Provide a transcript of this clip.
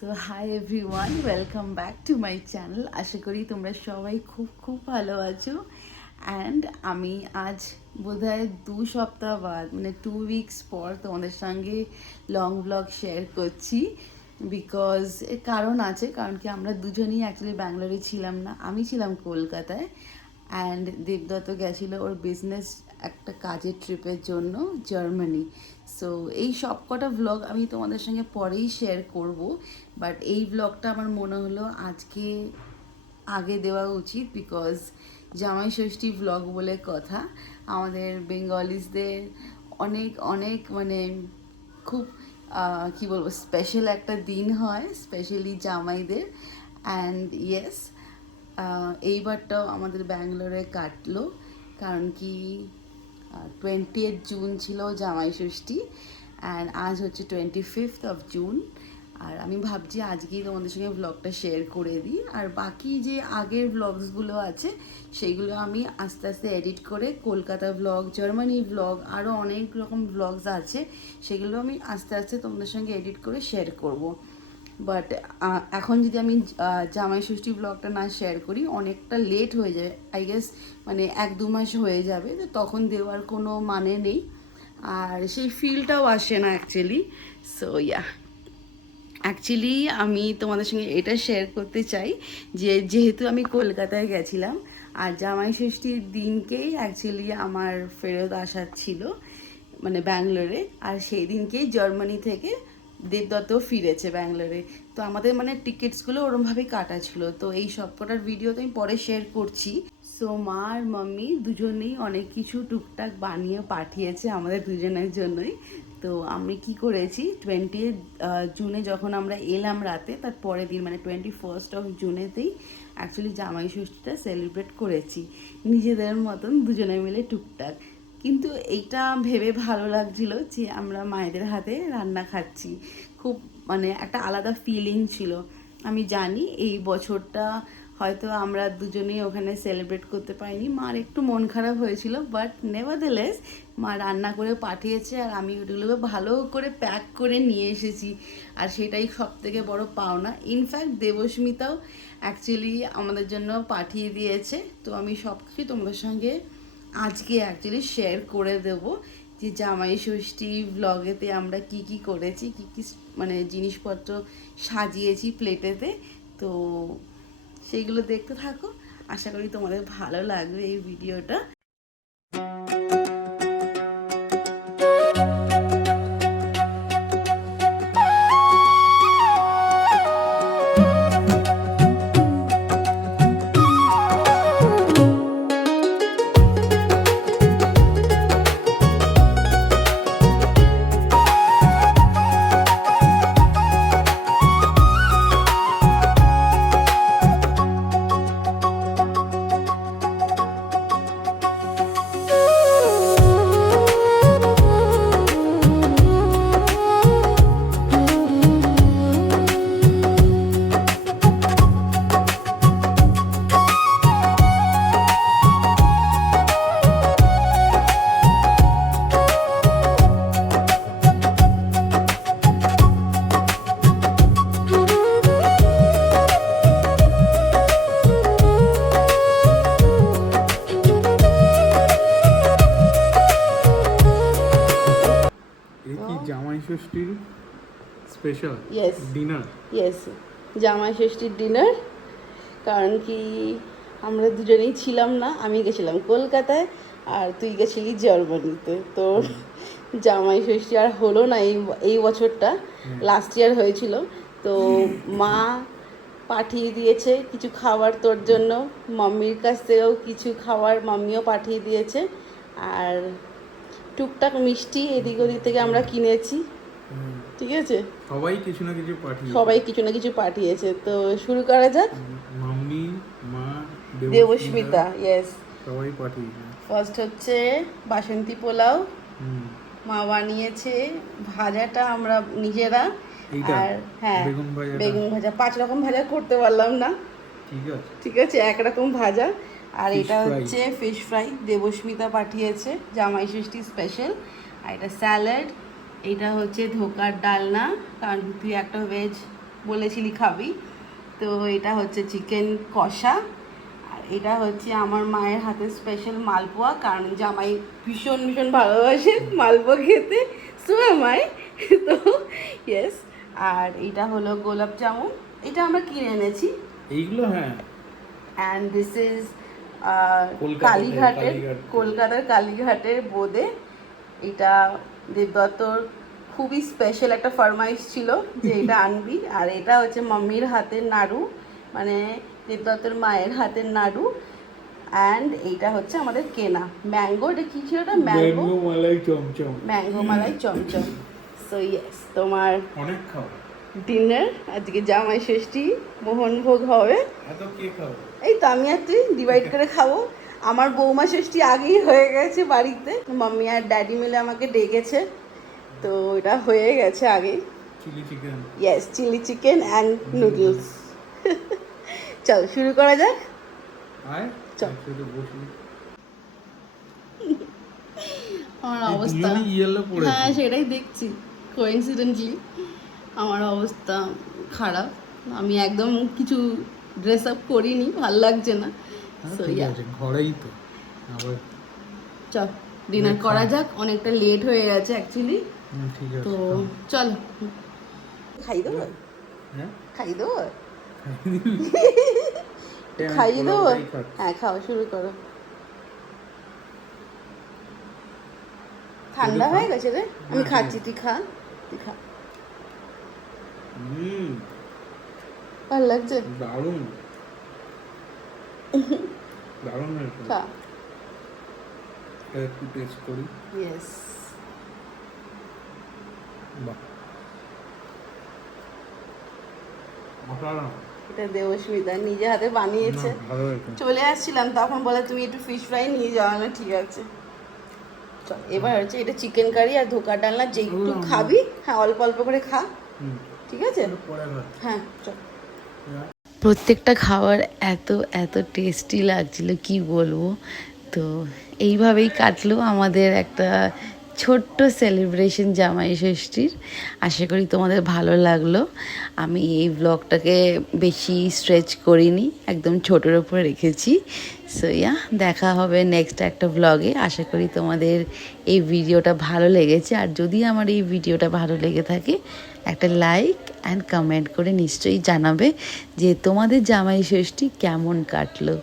So hi everyone, welcome back to my channel. আশা করি তোমরা সবাই খুব খুব ভালো আছো। অ্যান্ড আমি আজ বোধহয় 2 সপ্তাহ বাদ মানে 2 উইকস পর তোমাদের সঙ্গে লং ব্লগ শেয়ার করছি। বিকজ এর কারণ আছে, কারণ কি আমরা দুজনেই অ্যাকচুয়ালি ব্যাঙ্গালোরে ছিলাম না, আমি ছিলাম কলকাতায়। অ্যান্ড দেবদত্ত গেছিলো ওর বিজনেস একটা কাজের ট্রিপের জন্য জার্মানি। সো এই সব কটা ভ্লগ আমি তোমাদের সঙ্গে পরেই শেয়ার করব, বাট এই ভ্লগটা আমার মনে হলো আজকে আগে দেওয়া উচিত। বিকজ জামাই ষষ্ঠী ভ্লগ বলে কথা, আমাদের বেঙ্গলিসদের অনেক অনেক মানে খুব কি বলবো, স্পেশাল একটা দিন হয়, স্পেশালি জামাইদের। অ্যান্ড ইয়েস, এইবারটাও আমাদের ব্যাঙ্গালোরে কাটলো, কারণ কি 20th জুন ছিল জামাই ষষ্ঠী অ্যান্ড আজ হচ্ছে 25th জুন। আর আমি ভাবছি আজকেই তোমাদের সঙ্গে ব্লগটা শেয়ার করে দিই, আর বাকি যে আগের ব্লগসগুলো আছে সেইগুলো আমি আস্তে আস্তে এডিট করে কলকাতা ব্লগ, জার্মানি ব্লগ, আরও অনেক রকম ব্লগস আছে, সেগুলো আমি আস্তে আস্তে তোমাদের সঙ্গে এডিট করে শেয়ার করব। বাট এখন যদি আমি জামাই ষষ্ঠী ব্লগটা না শেয়ার করি অনেকটা লেট হয়ে যাবে, আই গেস মানে 1-2 মাস হয়ে যাবে, তো তখন দেওয়ার কোনো মানে নেই, আর সেই ফিলটাও আসে না অ্যাকচুয়ালি। সো ইয়া, অ্যাকচুয়ালি আমি তোমাদের সঙ্গে এটা শেয়ার করতে চাই যে যেহেতু আমি কলকাতায় গেছিলাম আর জামাই ষষ্ঠীর দিনকেই অ্যাকচুয়ালি আমার ফেরত আসার ছিল মানে ব্যাঙ্গালোরে, আর সেই দিনকেই জার্মানি থেকে দেবদত্ত ফিরেছে ব্যাঙ্গালোরে। তো আমাদের মানে টিকিটসগুলো ওরমভাবেই কাটা ছিল, তো এই সব কটার ভিডিও তো আমি পরে শেয়ার করছি। সো মা আর মাম্মি দুজনেই অনেক কিছু টুকটাক বানিয়ে পাঠিয়েছে আমাদের দুজনের জন্যই। তো আমি কি করেছি, 20 জুনে যখন আমরা এলাম রাতে, তার পরের দিন মানে 21st জুনেতেই অ্যাকচুয়ালি জামাই ষষ্ঠীটা সেলিব্রেট করেছি নিজেদের মতন দুজনে মিলে টুকটাক। কিন্তু এইটা ভেবে ভালো লাগছিল যে আমরা মায়েদের হাতে রান্না খাচ্ছি, খুব মানে একটা আলাদা ফিলিং ছিল। আমি জানি এই বছরটা হয়তো আমরা দুজনেই ওখানে সেলিব্রেট করতে পারিনি, মার একটু মন খারাপ হয়েছিল, বাট নেভারদেলেস মা রান্না করে পাঠিয়েছে আর আমি ওগুলোকে ভালো করে প্যাক করে নিয়ে এসেছি, আর সেটাই সব থেকে বড় পাওনা। ইনফ্যাক্ট দেবস্মিতাও অ্যাকচুয়ালি আমাদের জন্য পাঠিয়ে দিয়েছে, তো আমি সব কিছু তোমাদের সঙ্গে আজকে অ্যাকচুয়ালি শেয়ার করে দেব যে জামাই ষষ্ঠী ব্লগেতে আমরা কি কি করেছি, কি কি মানে জিনিসপত্র সাজিয়েছি প্লেটেতে। তো সেইগুলো দেখতে থাকো, আশা করি তোমাদের ভালো লাগবে এই ভিডিওটা। জামাই ষষ্ঠীর স্পেশাল ইয়েস ডিনার। ইয়েস, জামাই ষষ্ঠীর ডিনার। কারণ কি আমরা দুজনেই ছিলাম না, আমি গেছিলাম কলকাতায় আর তুই গেছিলি জার্মানিতে, তো জামাই ষষ্ঠী আর হলো না এই বছরটা, লাস্ট ইয়ার হয়েছিল। তো মা পাঠিয়ে দিয়েছে কিছু খাবার তোর জন্য, মাম্মির কাছ থেকেও কিছু খাবার মাম্মিও পাঠিয়ে দিয়েছে, আর টুকটাক মিষ্টি এদিক ওদিক থেকে আমরা কিনেছি। ঠিক আছে, সবাই কিছু না কিছু পাঠিয়ে, সবাই কিছু না কিছু পাঠিয়েছে। তো শুরু করা যাক। মাম্মি, মা, দেবস্মিতা, ইয়েস, সবাই পাঠিয়েছে। ফার্স্ট হচ্ছে বাসন্তী পোলাও, মা বানিয়েছে। ভাজাটা আমরা নিজেরা, আর হ্যাঁ বেগুন ভাজা, 5 রকম ভাজা করতে পারলাম না, ঠিক আছে, একরকম ভাজা। আর এটা হচ্ছে ফিশ ফ্রাই, দেবস্মিতা পাঠিয়েছে জামাই ষষ্ঠী স্পেশাল। আর এটা স্যালাড, এটা হচ্ছে ধোকার ডালনা, কারণ তুই একটা ভেজ বলেছিলি খাবি। তো এটা হচ্ছে চিকেন কষা, আর এটা হচ্ছে আমার মায়ের হাতের স্পেশাল মালপোয়া, কারণ জামাই ভীষণ ভীষণ ভালোবাসে মালপোয়া খেতে, সো আমায়। তো ইয়েস, আর এটা হলো গোলাপ জামুন, এটা আমরা কিনে এনেছি। এইগুলো হ্যাঁ, অ্যান্ড দিস ইজ কালীঘাটের কলকাতার কালীঘাটের বোঁদে। এটা দেবদত্তর খুবই স্পেশাল একটা ফরমাইশ ছিল যে এটা আনবি। আর এটা হচ্ছে মাম্মির হাতের নাড়ু, মানে দেবদত্তর মায়ের হাতের নাড়ু। অ্যান্ড এইটা হচ্ছে আমাদের কেনা ম্যাঙ্গো, এটা কী ছিল, এটা ম্যাঙ্গো মালাই চমচম। ম্যাঙ্গো মালাই চমচম। সো ইয়েস, তোমার অনেক খাও। ডিনার আজকে জামাই ষষ্ঠী, মোহনভোগ হবে। এত কে খাও? এই তো আমি আর তুই ডিভাইড করে খাবো। আমার বৌমা ষষ্ঠী আগেই হয়ে গেছে বাড়িতে, মাম্মি আর ড্যাডি মিলে আমাকে ডেকেছে, তো এটা হয়ে গেছে আগেই। Chilli chicken. Yes, chilli chicken and noodles. চল শুরু করা যাক। আয় চল। একসাথে বসি। আমার এই অবস্থা, দুজনেই ইয়েলো পরেছে। হ্যাঁ সেটাই দেখছি, কোইন্সিডেন্টলি আমার অবস্থা খারাপ। আমি একদম কিছু ড্রেস আপ করিনি, ভাল লাগছে না। হ্যাঁ, So, ঠিক yeah. আছে, ঘরেই তো আবার। চল ডিনার করা যাক, অনেকটা লেট হয়ে গেছে অ্যাকচুয়ালি। ঠিক আছে তো চল খাই দেবো, হ্যাঁ খাই দেবো, হ্যাঁ, খাইয়ে দেবো। পোলাওটাই খাচ্ছি। হ্যাঁ খাওয়া শুরু করো। ঠান্ডা হয়ে গেছে রে, আমি হ্যাঁ, খাচ্ছি, তুই খা, তুই খা। হুম, ভালো লাগছে, দারুণ দারুণ হয়েছে। খা। এটা একটু টেস্ট করি। ইয়েস, বাহ, অসাধারণ। এটা দেবস্মিতা নিজে হাতে বানিয়েছে। না, ভালো হয়েছে। চলে আসছিলাম তখন বলে তুমি একটু ফিশ ফ্রাই নিয়ে যাও, না ঠিক আছে। চল এবার হচ্ছে এটা চিকেন কারি আর ধোকা ডালনা, যে একটু খাবি হ্যাঁ অল্প অল্প করে খা, হুম, ঠিক আছে। একটু পরে খাচ্ছি। হ্যাঁ চল। প্রত্যেকটা খাবার এত এত টেস্টি লাগছিল কি বলবো। তো এইভাবেই কাটলো আমাদের একটা ছোট্ট সেলিব্রেশন জামাই ষষ্ঠীর। আশা করি তোমাদের ভালো লাগলো। আমি এই ব্লগটাকে বেশি স্ট্রেচ করিনি, একদম ছোটোর উপরে রেখেছি। সো ইয়া, দেখা হবে নেক্সট একটা ব্লগে। আশা করি তোমাদের এই ভিডিওটা ভালো লেগেছে, আর যদি আমার এই ভিডিওটা ভালো লেগে থাকে একটা লাইক অ্যান্ড কমেন্ট করে নিশ্চয়ই জানাবে যে তোমাদের জামাই ষষ্ঠী কেমন কাটলো।